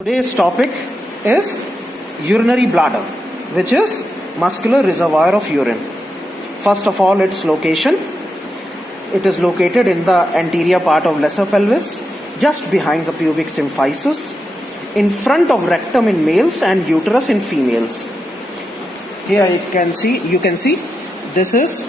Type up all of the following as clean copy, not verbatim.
Today's topic is urinary bladder, which is muscular reservoir of urine. First of all, its location. It is located in the anterior part of lesser pelvis, just behind the pubic symphysis, in front of rectum in males and uterus in females. Here you can see this is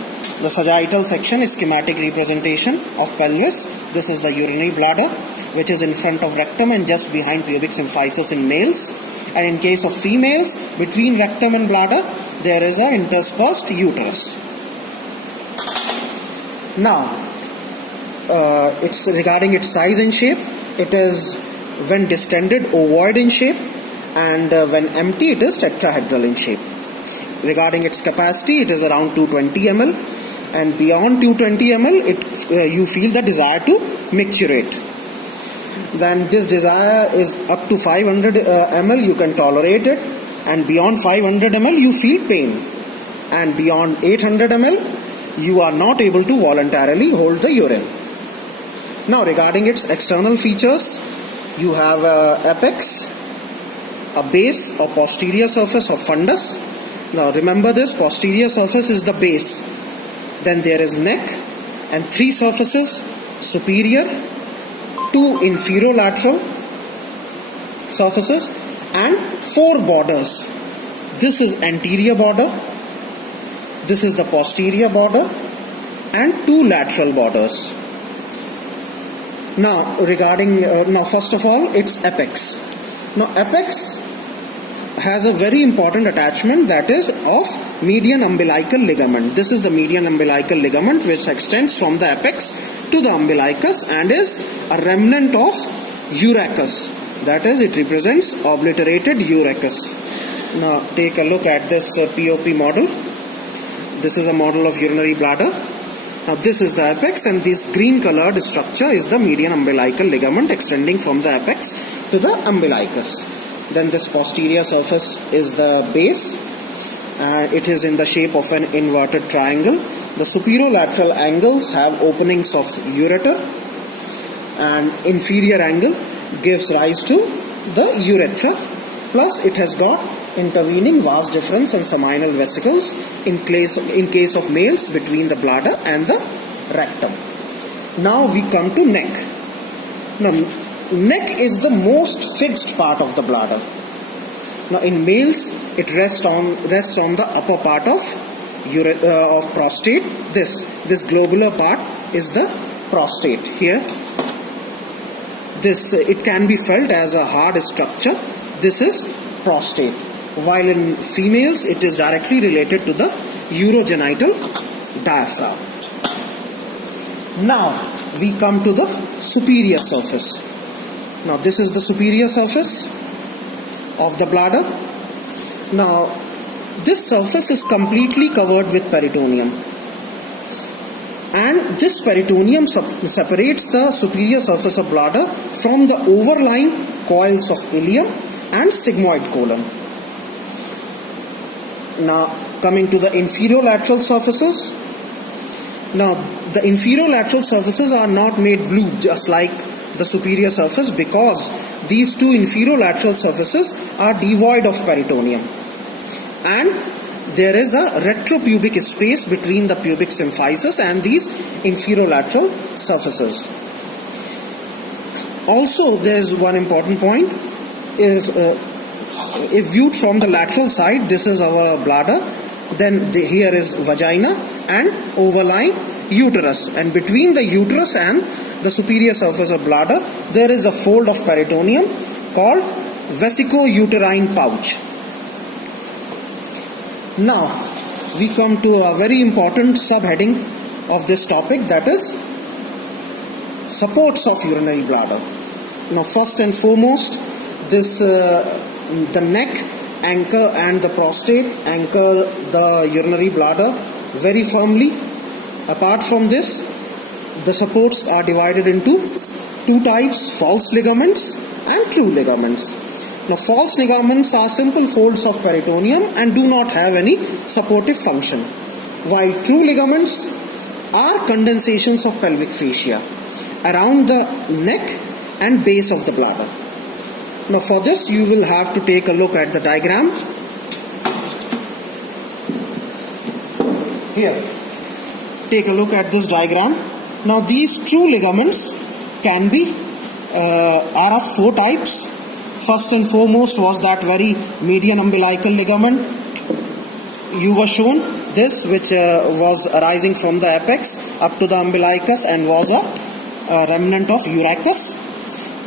the sagittal section, schematic representation of pelvis. This is the urinary bladder, which is in front of rectum and just behind pubic symphysis in males. And in case of females, between rectum and bladder, there is an interspersed uterus. Now, it's regarding its size and shape. It is, when distended, ovoid in shape, and when empty, it is tetrahedral in shape. Regarding its capacity, it is around 220 ml, and beyond 220 ml, you feel the desire to micturate. Then this desire is up to 500 ml, you can tolerate it, and beyond 500 ml, you feel pain, and beyond 800 ml, you are not able to voluntarily hold the urine. Now, regarding its external features, you have a apex, a base or posterior surface of fundus. Now remember this, posterior surface is the base. Then there is neck and 3 surfaces, superior, 2 inferolateral surfaces, and 4 borders. This is anterior border, this is the posterior border, and 2 lateral borders. Now regarding, first of all, its apex. Now apex has a very important attachment, that is of median umbilical ligament. This is the median umbilical ligament, which extends from the apex to the umbilicus and is a remnant of urachus. That is, it represents obliterated urachus. Now take a look at this POP model. This is a model of urinary bladder. Now this is the apex, and this green colored structure is the median umbilical ligament extending from the apex to the umbilicus. Then this posterior surface is the base, and it is in the shape of an inverted triangle. The superolateral angles have openings of ureter, and inferior angle gives rise to the urethra. Plus it has got intervening vas deferens and seminal vesicles in case of males between the bladder and the rectum. Now we come to neck. Now neck is the most fixed part of the bladder. Now in males, it rests on the upper part of prostate. This globular part is the prostate. Here, it can be felt as a hard structure. This is prostate. While in females, it is directly related to the urogenital diaphragm. Now we come to the superior surface. Now this is the superior surface of the bladder. Now this surface is completely covered with peritoneum, and this peritoneum separates the superior surface of bladder from the overlying coils of ileum and sigmoid colon. Now coming to the inferolateral surfaces. Now the inferolateral surfaces are not made blue just like the superior surface, because these 2 inferolateral surfaces are devoid of peritoneum, and there is a retropubic space between the pubic symphysis and these inferolateral surfaces. Also, there is one important point. If viewed from the lateral side, this is our bladder, then here is vagina and overlying uterus, and between the uterus and the superior surface of bladder, there is a fold of peritoneum called vesicouterine pouch. Now we come to a very important subheading of this topic, that is supports of urinary bladder. Now first and foremost, the neck anchor and the prostate anchor the urinary bladder very firmly. Apart from this, the supports are divided into 2 types, false ligaments and true ligaments. Now false ligaments are simple folds of peritoneum and do not have any supportive function, while true ligaments are condensations of pelvic fascia around the neck and base of the bladder. Now for this you will have to take a look at the diagram. Here, take a look at this diagram. Now these two ligaments can be are of four types. First and foremost was that very median umbilical ligament. You were shown this, which was arising from the apex up to the umbilicus and was a remnant of urachus.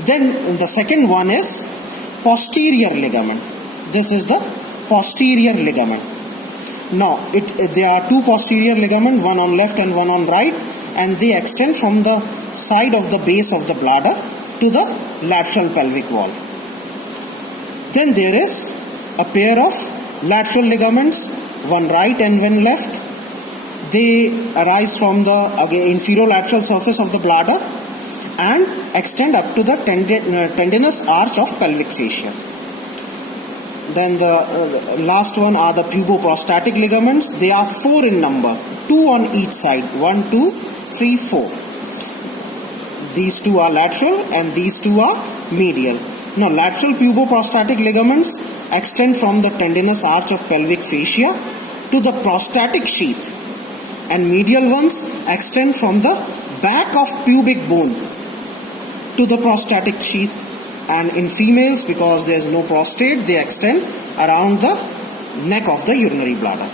Then the second one is posterior ligament. This is the posterior ligament. Now there are two posterior ligaments, one on left and one on right, and they extend from the side of the base of the bladder to the lateral pelvic wall. Then there is a pair of lateral ligaments, one right and one left. They arise from the inferior lateral surface of the bladder and extend up to the tendinous arch of pelvic fascia. Then the last one are the puboprostatic ligaments. They are four in number, two on each side, 1, 2, 3, 4. These two are lateral and these two are medial. Now lateral puboprostatic ligaments extend from the tendinous arch of pelvic fascia to the prostatic sheath, and medial ones extend from the back of pubic bone to the prostatic sheath. And in females, because there is no prostate, they extend around the neck of the urinary bladder.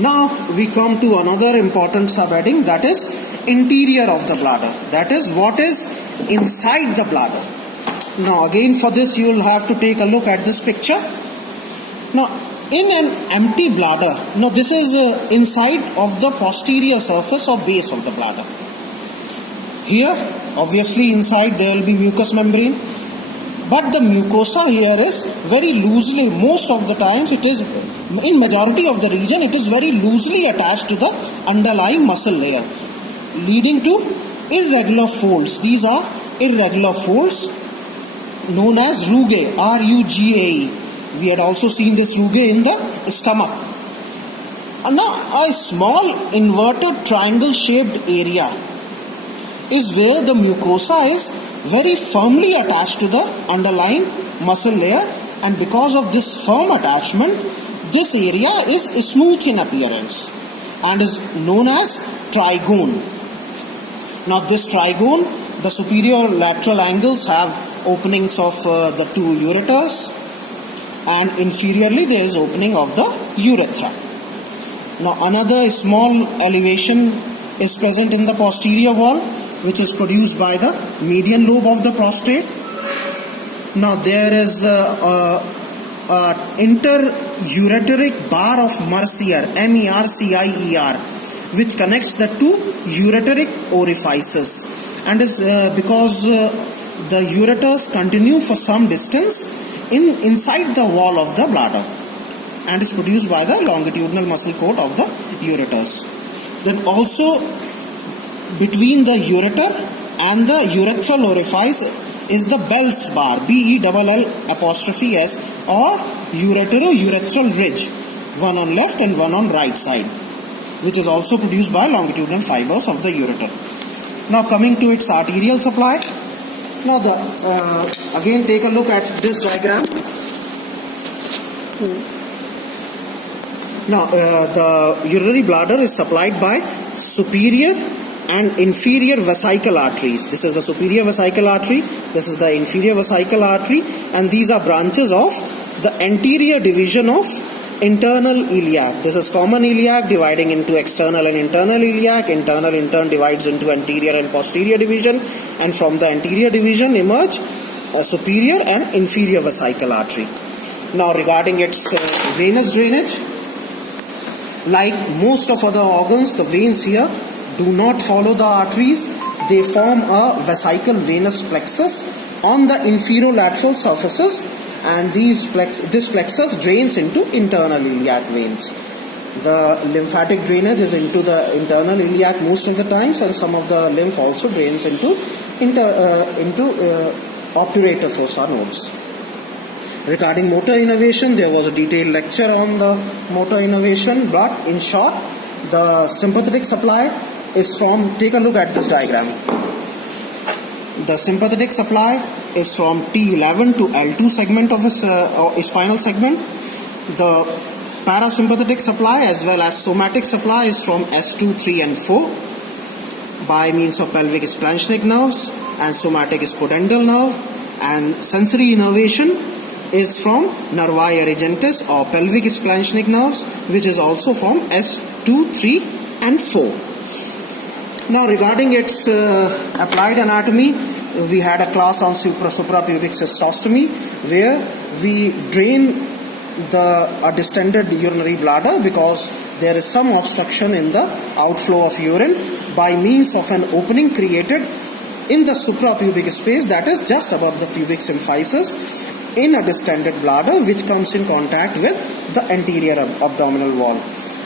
Now we come to another important subheading, that is interior of the bladder. That is what is inside the bladder. Now again for this you will have to take a look at this picture. Now in an empty bladder, now this is inside of the posterior surface or base of the bladder. Here obviously inside there will be mucous membrane, but the mucosa here is very loosely, most of the times it is, in majority of the region it is very loosely attached to the underlying muscle layer, leading to irregular folds. These are irregular folds known as rugae, R-U-G-A-E. We had also seen this rugae in the stomach. And now a small inverted triangle shaped area is where the mucosa is very firmly attached to the underlying muscle layer, and because of this firm attachment, this area is smooth in appearance and is known as trigone. Now this trigone, the superior lateral angles have openings of the two ureters, and inferiorly there is opening of the urethra. Now another small elevation is present in the posterior wall, which is produced by the median lobe of the prostate. Now there is interureteric bar of Mercier, M-E-R-C-I-E-R, which connects the two ureteric orifices, and is because the ureters continue for some distance inside the wall of the bladder, and is produced by the longitudinal muscle coat of the ureters. Then also between the ureter and the urethral orifice is the Bell's bar, B-E-L-L'-S, or uretero-urethral ridge, one on left and one on right side, which is also produced by longitudinal fibers of the ureter. Now coming to its arterial supply. Now again take a look at this diagram. Now the urinary bladder is supplied by superior and inferior vesical arteries. This is the superior vesical artery, this is the inferior vesical artery, and these are branches of the anterior division of internal iliac. This is common iliac dividing into external and internal iliac. Internal in turn divides into anterior and posterior division, and from the anterior division emerge a superior and inferior vesical artery. Now regarding its venous drainage, like most of other organs, the veins here do not follow the arteries. They form a vesical venous plexus on the inferolateral surfaces, and this plexus drains into internal iliac veins. The lymphatic drainage is into the internal iliac most of the times, and some of the lymph also drains into obturator fossa nodes. Regarding motor innervation, there was a detailed lecture on the motor innervation, but in short, the sympathetic supply is from, take a look at this diagram. The sympathetic supply is from T11 to L2 segment of a spinal segment. The parasympathetic supply as well as somatic supply is from S2, 3 and 4 by means of pelvic splanchnic nerves and somatic spodendal nerve, and sensory innervation is from nervi erigentis or pelvic splanchnic nerves, which is also from S2, 3 and 4. Now regarding its applied anatomy, we had a class on suprapubic cystostomy where we drain a distended urinary bladder because there is some obstruction in the outflow of urine by means of an opening created in the suprapubic space, that is just above the pubic symphysis, in a distended bladder which comes in contact with the anterior abdominal wall.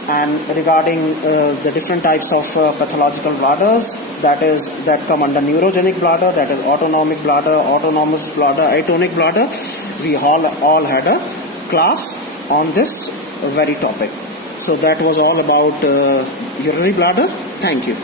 And regarding the different types of pathological bladders that come under neurogenic bladder, that is autonomic bladder, autonomous bladder, atonic bladder, we all had a class on this very topic. So that was all about urinary bladder. Thank you.